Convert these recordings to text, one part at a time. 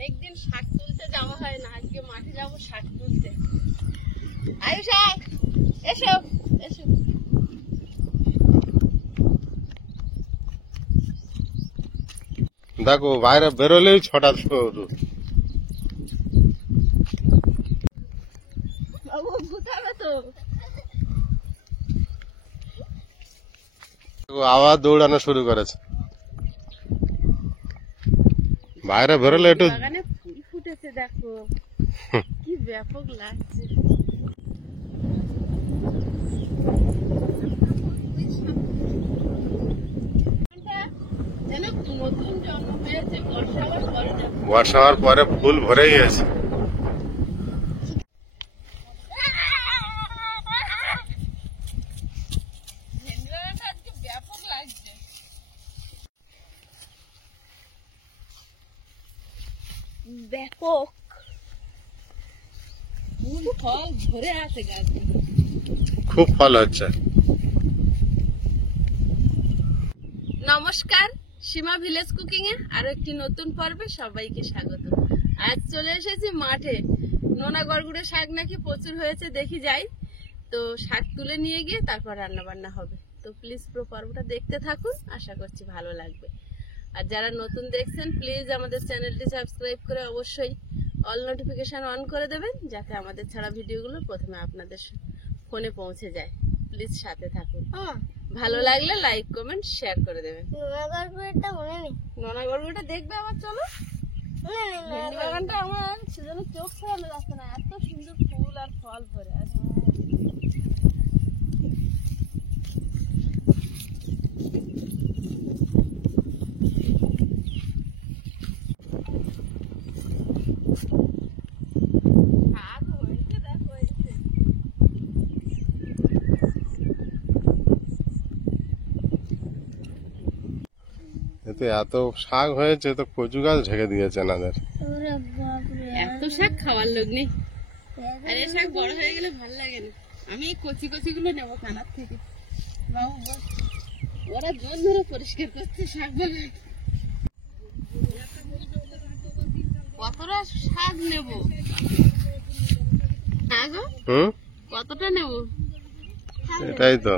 অনেকদিন শাক তুলতে যাওয়া হয় না, আজকে মাঠে যাবো শাক তুলতে। আয়ুষ আয়, এসো এসো। দেখো বাইরে বেরোলেই ছটা শুরু। বাবু ভুতাবে তো। আবার দৌড়ানো শুরু করেছে। বাইরে বেরোলে একটু বাগানে ফুল ফুটেছে, দেখো কি ব্যাপক লাগছে। যেন নতুন জন্ম হয়েছে, বর্ষা হওয়ার পরে। বর্ষা হওয়ার পরে ফুল ভরেই আছে। আজকে ব্যাপক লাগছে। ব্যাপক ফুল ফল ভরে আছে গাছে, খুব ফল হচ্ছে। নমস্কার, সীমা ভিলেজ কুকিং এ আরো একটি নতুন পর্বে সবাইকে স্বাগত। আজ চলে এসেছি মাঠে। নোনা গড়গুড়ে শাক নাকি প্রচুর হয়েছে, দেখি যাই। তো শাক তুলে নিয়ে গিয়ে তারপর রান্না বান্না হবে। তো প্লিজ পুরো পর্বটা দেখতে থাকুন, আশা করছি ভালো লাগবে। আর যারা নতুন দেখছেন প্লিজ আমাদের চ্যানেলটি সাবস্ক্রাইব করে অবশ্যই অল নোটিফিকেশন অন করে দেবেন, যাতে আমাদের ছাড়া ভিডিওগুলো প্রথমে আপনাদের ফোনে পৌঁছে যায়। প্লিজ সাথে থাকুন। ভালো লাগলে লাইক কমেন্ট শেয়ার করে দেবেন। নোনা গড়গুড়টা দেখবে আবার, চলো। ভেন্ডি বাগানটা আমার সেজন্য চোখ ছড়ানো যাচ্ছে না, এত সুন্দর ফুল আর ফল ভরে আছে। শাক হয়েছে, দেখো হয়েছে। এতে এত শাক হয়েছে তো কচু গাছ ঢেকে দিয়েছে এনাদের। এত শাক খাওয়ার লোক নেই, আর এই শাক বড় হয়ে গেলে ভালো লাগে না। আমি এই কচি কচি গুলো নেবো কানার থেকে। বাবু ওরা জোর ধরে পরিষ্কার করছে শাক বাগান। কতটা শাক নেবো? হ্যাঁ গো, কতটা নেবো? এটাই তো।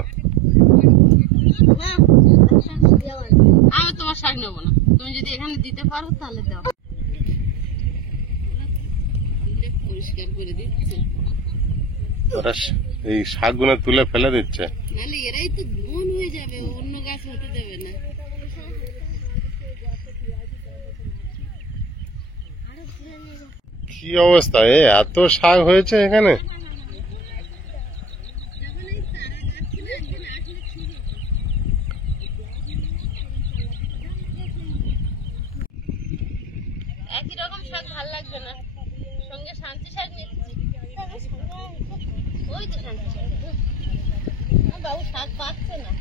আমি তোমার শাক নেবো না, তুমি যদি এখানে দিতে পারো তাহলে দাও। পরিষ্কার করে দিচ্ছে, ওরা এই শাকগুলো তুলে ফেলে দিচ্ছে। নাহলে এরাই তো বন হয়ে যাবে, অন্য গাছ হতে দেবে না। কি অবস্থা, এত শাক হয়েছে এখানে। একই রকম শাক ভাল লাগবে না, সঙ্গে শান্তি শাক নিচ্ছি। ওই তো শান্তি শাক। বাবু শাক পাচ্ছে না।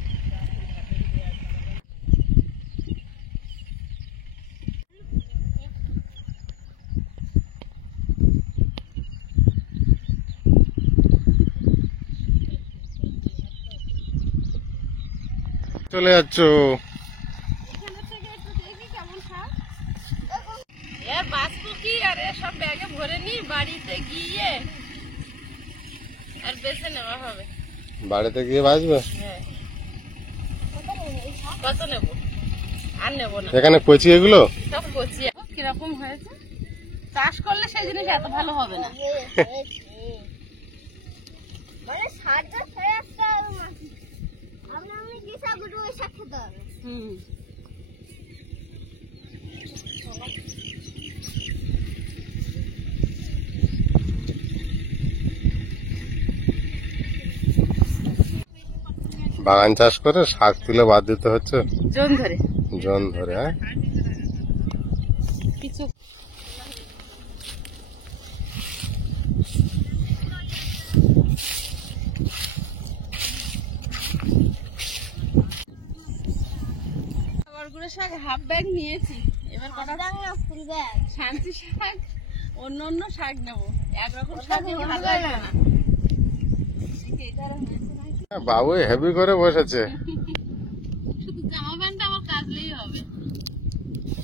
চলে যাচ্ছ? সব ব্যাগে ভরে নি, বাড়িতে গিয়ে আর বেছে নেওয়া হবে। বাড়িতে গিয়ে বাঁচবে? হ্যাঁ। কত নেব? আর নেব না। এখানে কচি এগুলো সব কচি। কিরকম হয়েছে? চাষ করলে সেই জিনিস এত ভালো হবে না। হুম, বাগান চাষ করে শাক তুলে বাদ দিতে হচ্ছে জন ধরে। জন ধরে। হ্যাঁ, কিছু গড়গুড়ে শাক হাফ ব্যাগ নিয়েছি, এবার কটা ফুল ব্যাগ শান্তি শাক অন্য অন্য শাক নেবো। একরকম শাক ভালো লাগে না। বাবু হেভি করে বসেছে। শুধু জামা প্যান্টটা আমার কাচলেই হবে,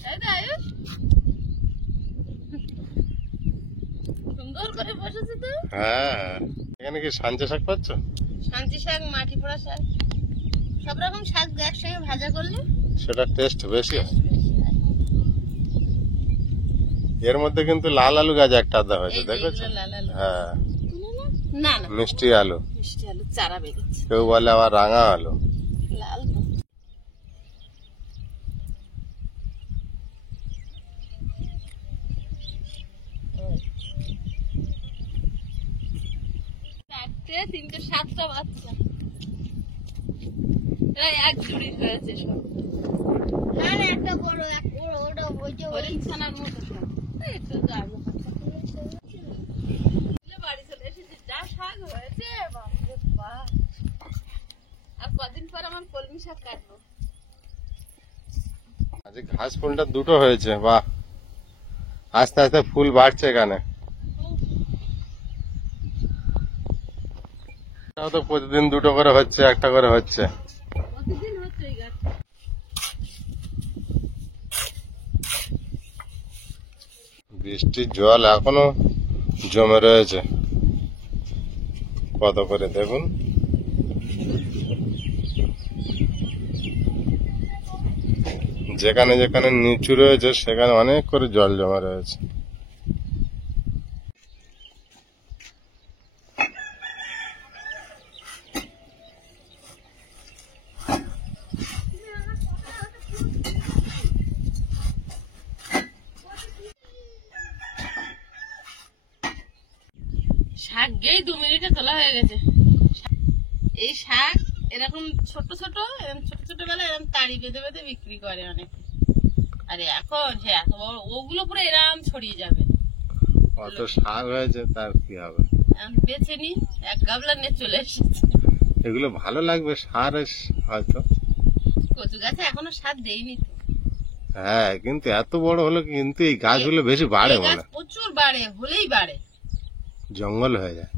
তাই তো আয়ুষ? হ্যাঁ, এখানে কি সাঞ্চে শাক পাচ্ছ? শান্তি শাক, মাটি পোড়া শাক, সব রকম শাক একসঙ্গে ভাজা করলে সেটা টেস্ট বেশি হয়। বেশি হয়। এর মধ্যে কিন্তু লাল আলু গাছ একটা আধা হয়েছে, এই যে দেখেছো? এগুলো লাল আলু। হ্যাঁ, না না, মিষ্টি আলু, মিষ্টি আলু চারা বেরোচ্ছে। কেউ বলে আবার রাঙা আলু। লাল তো। চারটে, তিনটে, 7টা বাচ্চা। এরা এক জুড়ি হয়েছে সব। একটা বড় ওটা হরিণ ছানার মতো সব। এই একটু গাছ। বাড়ি চলে এসেছি, যা শাক হয়েছে বাপরে বাপ। আর কদিন পর আমার কলমি শাক কাটবো। আজ ঘাস ফুলটা দুটো হয়েছে, বাহ, আস্তে আস্তে ফুল বাড়ছে এখানে। এটাও তো প্রতিদিন দুটো করে হচ্ছে, একটা করে হচ্ছে। প্রতিদিন হচ্ছে এই গাছ। বৃষ্টির জল এখনো জমে রয়েছে, কত করে দেখুন। যেখানে যেখানে নিচু রয়েছে সেখানে অনেক করে জল জমা রয়েছে। শাক গেই 2 মিনিটে তোলা হয়ে গেছে। এই শাক এরকম ছোট ছোট বেলায় এরকম তাড়ি বেঁধে বেঁধে বিক্রি করে অনেকে। আরে এখন সে এত বড়, ওগুলো পুরো এরম ছড়িয়ে যাবে। অত শাক হয়েছে, তার কি হবে? এখন বেছে নি, এক গাবলা নিয়ে চলে এসেছে। এগুলো ভালো লাগবে সার হয়তো। কচু গাছে এখনো সার দেয়নি তো। হ্যাঁ, কিন্তু এত বড় হলো, কিন্তু এই গাছগুলো বেশি বাড়ে এই গাছ মনে হয়। প্রচুর বাড়ে, হলেই বাড়ে। জঙ্গল হয়ে যায়।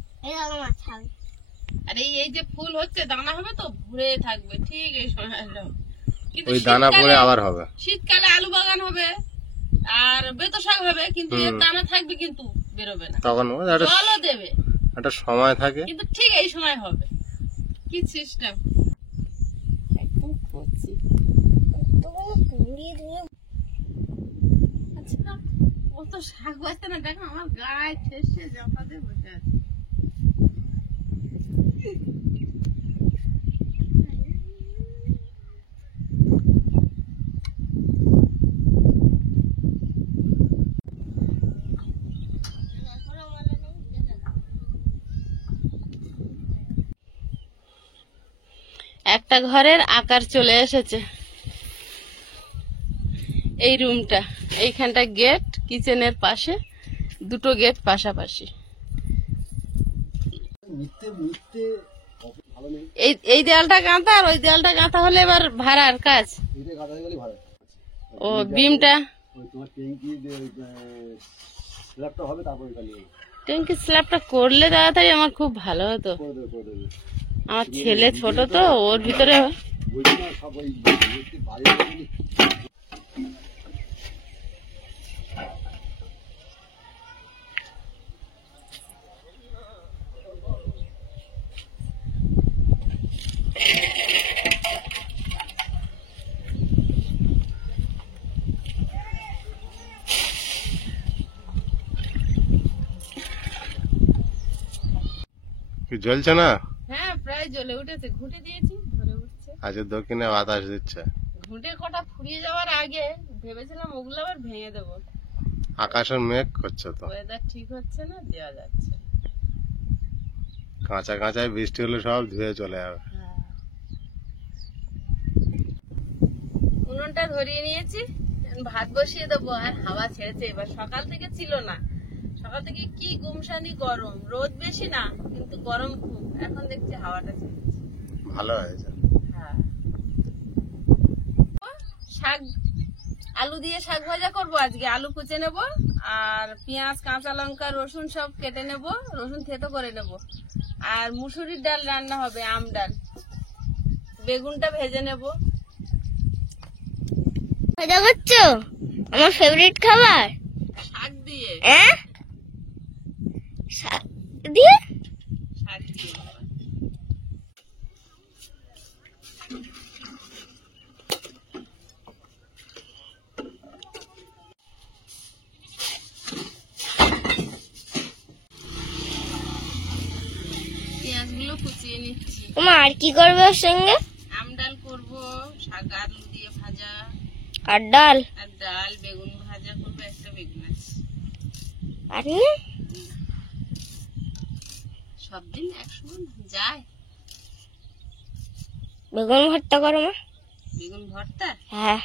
আর এই যে ফুল হচ্ছে, দানা হবে তো ভরে থাকবে ঠিক এই সময়। কিন্তু ওই দানা পড়ে শীতকালে- আবার হবে। শীতকালে আলু বাগান হবে আর বেতো শাক হবে, কিন্তু এর দানা থাকবে কিন্তু বেরোবে না। তখন ওই জলও দেবে একটা সময় থাকে। কিন্তু ঠিক এই সময় হবে। কি সিস্টেম! আচ্ছা, ও তো শাক বাঁচতে না, দেখো আমার গায়ে ঠেসে জপাতে বসে আছে। একটা ঘরের আকার চলে এসেছে। এই রুমটা, এইখানটা গেট, কিচেনের পাশে দুটো গেট পাশাপাশি। এই দেয়ালটা গাঁথা আর ওই দেয়ালটা গাঁথা হলে এবার ভাড়ার কাজ। ও বিমটা, ট্যাঙ্কি স্ল্যাবটা করলে তাড়াতাড়ি আমার খুব ভালো হতো। আমার ছেলে ছোট তো, ওর ভিতরে কি জ্বলছে না? হ্যাঁ প্রায় জ্বলে উঠেছে, ঘুঁটে দিয়েছি, ধরে উঠছে। আজ দক্ষিণে বাতাস দিচ্ছে। ঘুঁটে কটা ফুরিয়ে যাওয়ার আগে ভেবেছিলাম ওগুলো আবার ভেঙে দেবো। আকাশের মেঘ করছে তো, ওয়েদার ঠিক হচ্ছে না, দেওয়া যাচ্ছে। কাঁচা কাঁচায় বৃষ্টি হলে সব ধুয়ে চলে যাবে। উনুনটা ধরিয়ে নিয়েছি, ভাত বসিয়ে দেবো। আর হাওয়া ছেড়েছে এবার, সকাল থেকে ছিল না। সকাল থেকে কি গুমসানি গরম, রোদ বেশি না কিন্তু গরম খুব। এখন দেখছি হাওয়াটা ছেড়েছে, ভালো হয়েছে। হ্যাঁ। শাক, আলু দিয়ে শাক ভাজা করবো আজকে। আলু কুচে নেব আর পেঁয়াজ, কাঁচা লঙ্কা, রসুন সব কেটে নেব, রসুন থেতো করে নেব। আর মুসুরির ডাল রান্না হবে, আম ডাল। বেগুনটা ভেজে নেব। মজা করছো? আমার ফেভারিট খাবার শাক দিয়ে, হ্যাঁ দিয়ে শাক দিয়ে বাবা। পেঁয়াজগুলো কুচিয়ে নিচ্ছি। মা আর কি করবে ওর সঙ্গে? আম ডাল করবো, শাক আলু দিয়ে ভাজা, আর ডাল? আর ডাল বেগুন ভাজা করবো, একটা বেগুন আছে। আর না? সব দিন একসময় যায়। বেগুন ভর্তা করো মা। বেগুন ভর্তা? হ্যাঁ,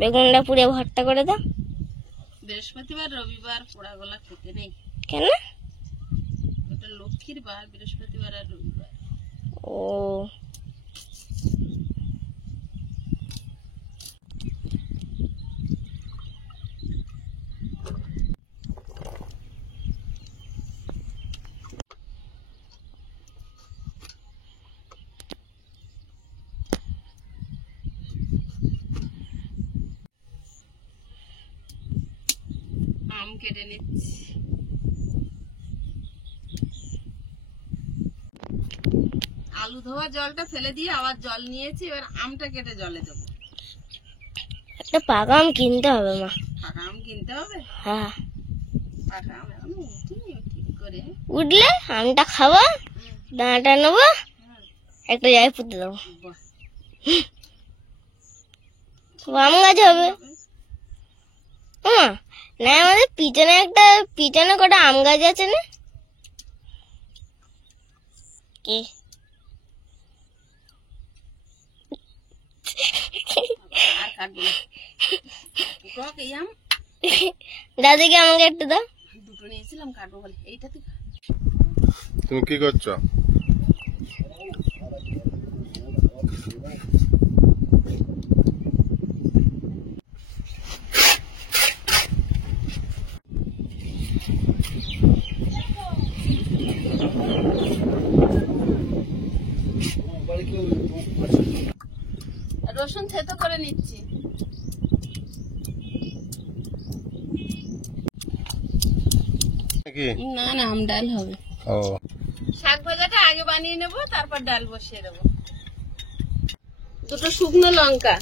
বেগুনটা পুড়ে ভর্তা করে দাও। বৃহস্পতিবার রবিবার পোড়া গলা খেতে নেই। কেন? ওটা লক্ষ্মীর বার, বৃহস্পতিবার আর রবিবার। ও, আম কেটে নিচ্ছি। আলু ধোয়া জলটা ফেলে দিয়ে আবার জল নিয়েছি, এবার আমটা কেটে জলে দেবো। একটা পাকা আম কিনতে হবে মা। পাকা আম কিনতে হবে? হ্যাঁ, পাকা আম এখন উঠিনি, ঠিক করে। উঠলে আমটা খাবো, দানাটা নেবো, একটা জায়গায় পুঁতে দেবো। বাহ, আম গাছ হবে। না, আমাদের পিছনে কটা আম গাছ আছে না? কি আর কাটবো না। টক এই আম দাদিকে আমাকে একটু দাও। দুটো নিয়েছিলাম, কাটবো বলে। এইটা তুই খা। তুমি কি করছো? রসুন থেতো করে নিচ্ছি। নাকি? না না, আম ডাল হবে। ও, শাক ভাজাটা আগে বানিয়ে নেব, তারপর ডাল বসিয়ে দেবো। দুটো শুকনো লঙ্কা,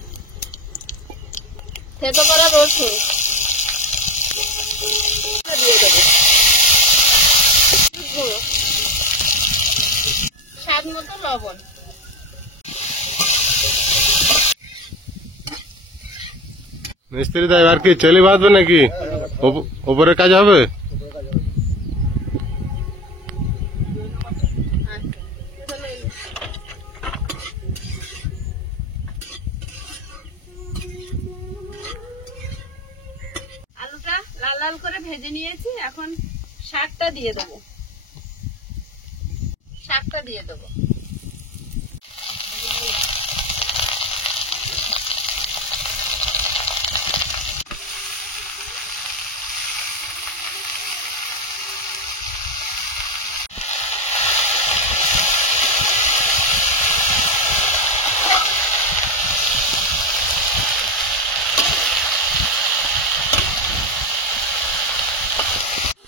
থেতো করা রসুন দিয়ে দেবো, গুঁড়ো, স্বাদ মতো লবণ। মিস্ত্রি দা এবার কি চেলি বাঁধবে নাকি? উপরে কাজ হবে? আলুটা লাল লাল করে ভেজে নিয়েছি, এখন শাকটা দিয়ে দেবো। শাকটা দিয়ে দেবো।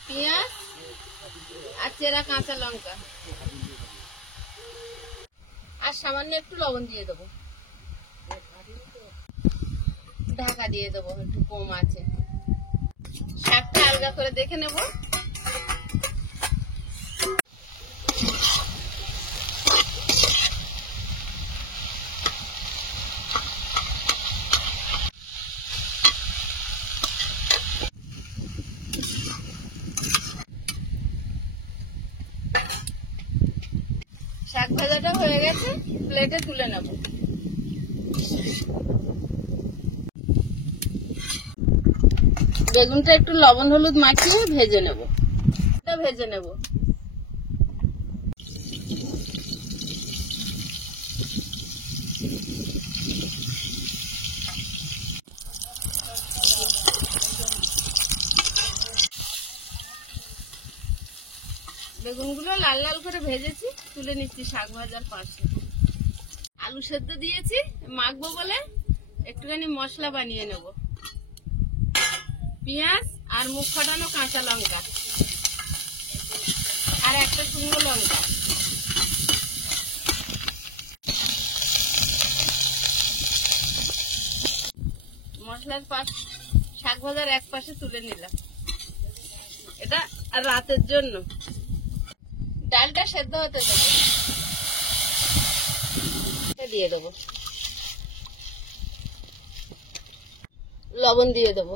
পেঁয়াজ আর চেরা কাঁচা লঙ্কা আর সামান্য একটু লবণ দিয়ে দেবো, ঢাকা দিয়ে দেবো, একটু কম আছে। শাকটা আলগা করে দেখে নেব। শাক ভাজাটা হয়ে গেছে, প্লেটে তুলে নেব। বেগুনটা একটু লবণ হলুদ মাখিয়ে ভেজে নেব। এটা ভেজে নেব। বেগুনগুলো লাল লাল করে ভেজেছি, তুলে নিচ্ছি শাক ভাজার পাশে। আলু সেদ্ধ দিয়েছি, মাখবো বলে একটুখানি মশলা বানিয়ে নেব। পেঁয়াজ আর মুখ ফাটানো কাঁচা লঙ্কা, আর একটা শুকনো লঙ্কা। মশলার শাক ভাজার এক পাশে তুলে নিলাম, এটা আর রাতের জন্য। ডালটা সেদ্ধ হতে দেবো, দিয়ে দেবো, লবণ দিয়ে দেবো।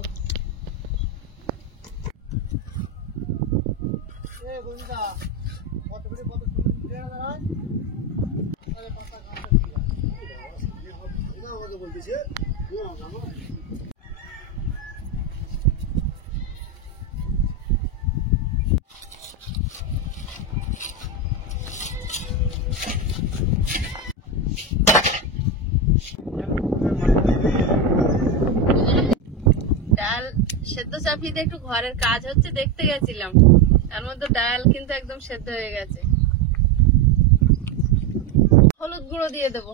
ডাল সেদ্ধ চাপিয়ে দিয়ে একটু ঘরের কাজ হচ্ছে দেখতে গেছিলাম, তার মধ্যে ডাল কিন্তু একদম সেদ্ধ হয়ে গেছে। হলুদ গুঁড়ো দিয়ে দেবো,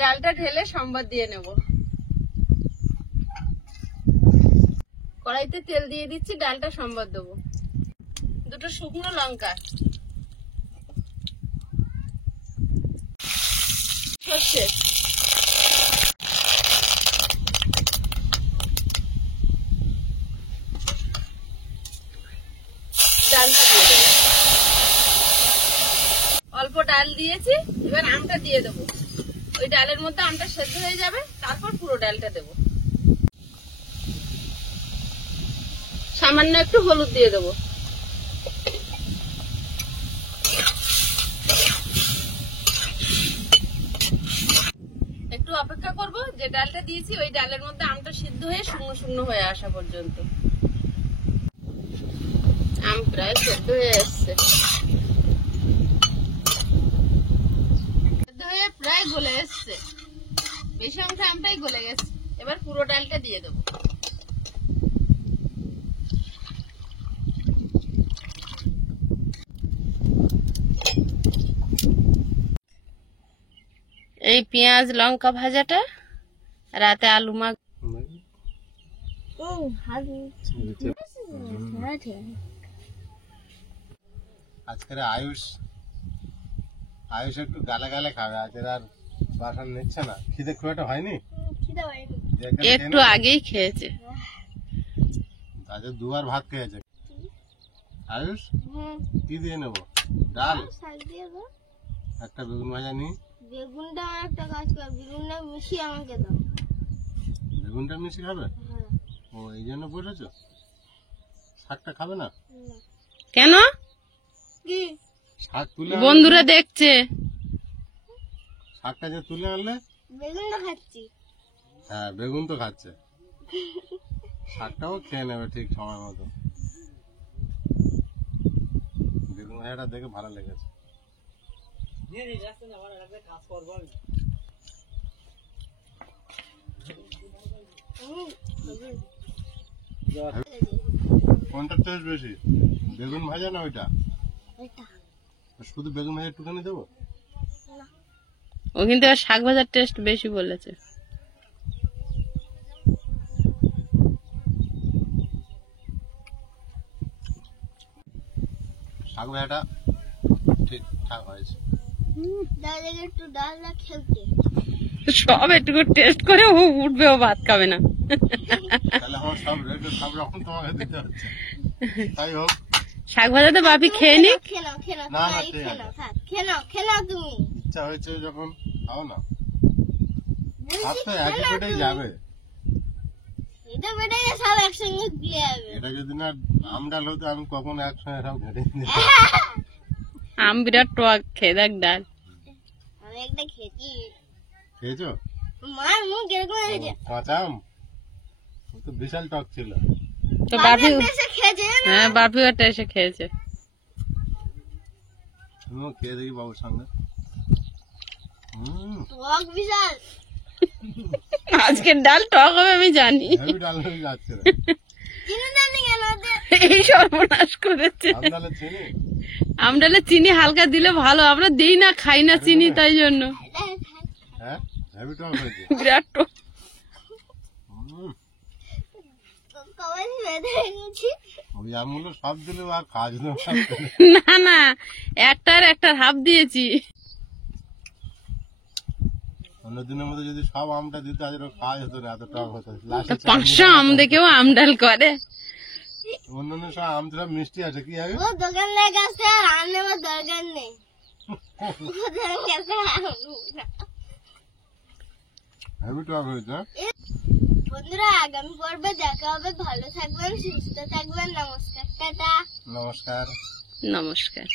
ডালটা ঢেলে সম্বার দিয়ে নেব। কড়াইতে তেল দিয়ে দিচ্ছি, ডালটা সম্বার দেবো। দুটো শুকনো লঙ্কা, সর্ষে, ডালটা দিয়ে দেবো। অল্প ডাল দিয়েছি, এবার আমটা দিয়ে দেবো। ওই ডালের মধ্যে আমটা সেদ্ধ হয়ে যাবে, তারপর পুরো ডালটা দেবো। সামান্য একটু হলুদ দিয়ে দেবো। একটু অপেক্ষা করব, যে ডালটা দিয়েছি ওই ডালের মধ্যে আমটা সিদ্ধ হয়ে শুকনো শুকনো হয়ে আসা পর্যন্ত। আম প্রায় সেদ্ধ হয়ে এসছে, সেদ্ধ হয়ে প্রায় গলে এসছে, বেশি অংশ আমটাই গলে গেছে। এবার পুরো ডালটা দিয়ে দেবো। এই পেঁয়াজ লঙ্কা ভাজাটা রাতে আলু মাখ। আজকের আয়ুষ একটু গালে গালে খাবে, আজকের আর বাসন নিচ্ছে না। খিদে খুব একটা হয়নি, একটু আগেই খেয়েছে, আজকে দুবার ভাত খেয়েছে। আয়ুষ কি দিয়ে নেবো? ডাল, একটা বেগুন ভাজা নি। বেগুনটা আমার একটা কাজ কর, বেগুনটা মিশিয়ে আমাকে দাও। বেগুনটা মিশিয়ে খাবে? ও এই জন্য বলেছো? শাকটা খাবে না কেন? কি শাক তুলে বন্ধুরা দেখছে, শাকটা যে তুলে আনলে। বেগুনটা খাচ্ছি। হ্যাঁ বেগুন তো খাচ্ছে, শাকটাও খেয়ে নেবে ঠিক সময় মতো। বেগুন ভাজাটা দেখে ভালো লেগেছে। কোনটা টেস্ট বেশি, বেগুন ভাজা না ওইটা? শুধু বেগুন ভাজা একটুখানি দেবো? ও কিন্তু শাক ভাজার টেস্ট বেশি বলেছে। শাক ভাজাটা ঠিকঠাক হয়েছে। একটু ডালটা খেলতে সব একটু টেস্ট করে ও উঠবে, ও ভাত খাবে না। তাহলে আমার সব রকম তোমাকে দিতে হচ্ছে। তাই হোক, শাক ভাজা তো বাপি খেয়ে নি। না না ঠিক আছে, খেলো তুমি। ইচ্ছা হয়েছে যখন খাও না, ভাত তো একই পেটেই যাবে। এটা বেটে সব একসঙ্গে দিয়ে যাবে। এটা যদি না আম ডাল হতো আমি কখনো একসঙ্গে সব ঘেটে আম বিরাট টক, খেয়ে দেখ ডাল। আমি একটা খেয়েছি। খেয়েছো? মার মুখ এরকম হয়েছে। কাঁচা আম ও তো বিশাল টক ছিল। তো বাপি, খেয়েছে না? হ্যাঁ বাপি একটা এসে খেয়েছে। তুমিও খেয়ে দেখি বাবুর সঙ্গে। টক বিশাল। আজকের ডাল টক হবে আমি জানি। হেভি ডাল হয়ে যাচ্ছে না। চিনি জানি কেন ওদের? এই সর্বনাশ করেছে। আম ডালে চিনি? আম ডালে চিনি হালকা দিলে ভালো, আমরা দিই না, খাই না চিনি, তাই জন্য। হ্যাঁ হেভি টক হয়েছে। বিরাট টক। ধরে গেছি। ওই আমগুলো সব দিলে আর কাজ নেই। না না, একটার হাফ দিয়েছি। অন্যদিনের মধ্যে যদি সব আমটা দিতে আজ কাজ হতো না, এত টক হতো। লাস্টে 500 আম দেখেও আম ডাল করে। অন্যান্য সব আম তো সব মিষ্টি আছে, কি হবে? ও দোকানদার কাছে আর আম নেওয়ার দরকার নেই। ওদের কাছে আম নেবো না। হেভি টক হয়েছে। বন্ধুরা, আগামী পর্বে দেখা হবে। ভালো থাকবেন, সুস্থ থাকবেন। নমস্কার, টাটা। নমস্কার। নমস্কার।